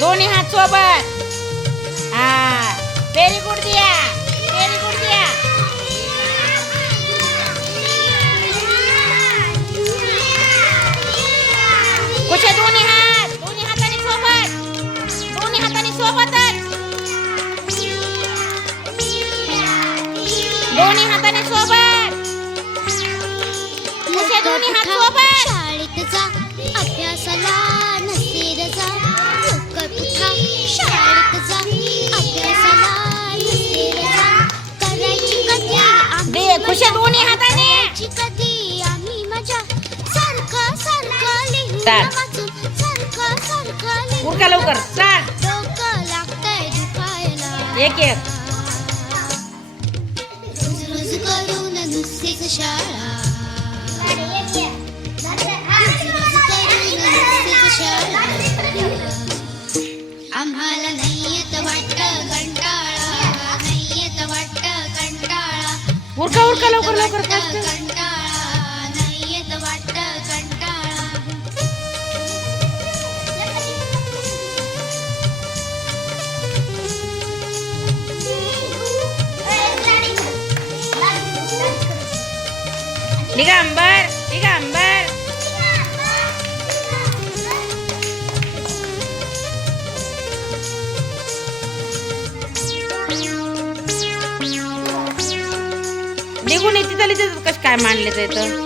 दोन्ही हात सोबत. हा. Very good Diya. Very good Diya. कुठे दोन्ही हात? दोन्ही हाताने सोबत. दोन्ही हाताने सोबतच. दोन्ही हाताने सोबत. कुठे दोन्ही हात सोबत? शाळेत जा. अभ्यासाला चाल. उरका लवकर. दुखायला एक एक. आम्हाला नाही येत वाटत कंटाळा नाही येत वाटत कंटाळा. उरका उरका लवकर लवकर दिगंबर दिगंबर निघून येते तरी तिथं कसं काय मांडले ते तर?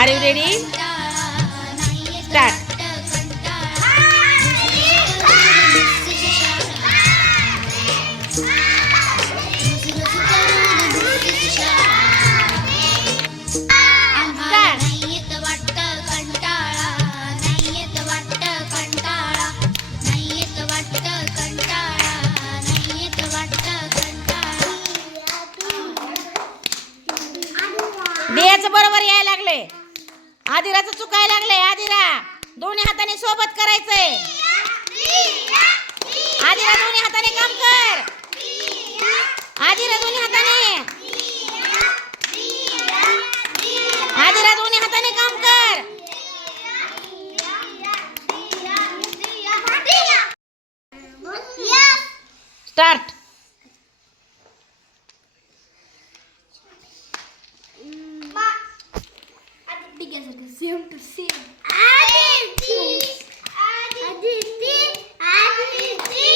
आर यू रेडी स्टार्ट बरोबर यायला लागले आदिराचं चुकायला लागलंय आदिरा. दोन्ही हाताने सोबत करायचंय. आदिरा दोन्ही हाताने काम कर आदिरा दोन्ही हाताने आदिरा दोन्ही हाताने काम कर start same to same Aditi Aditi Aditi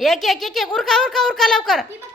एक एक एक एक उरका उरका उरका लवकर.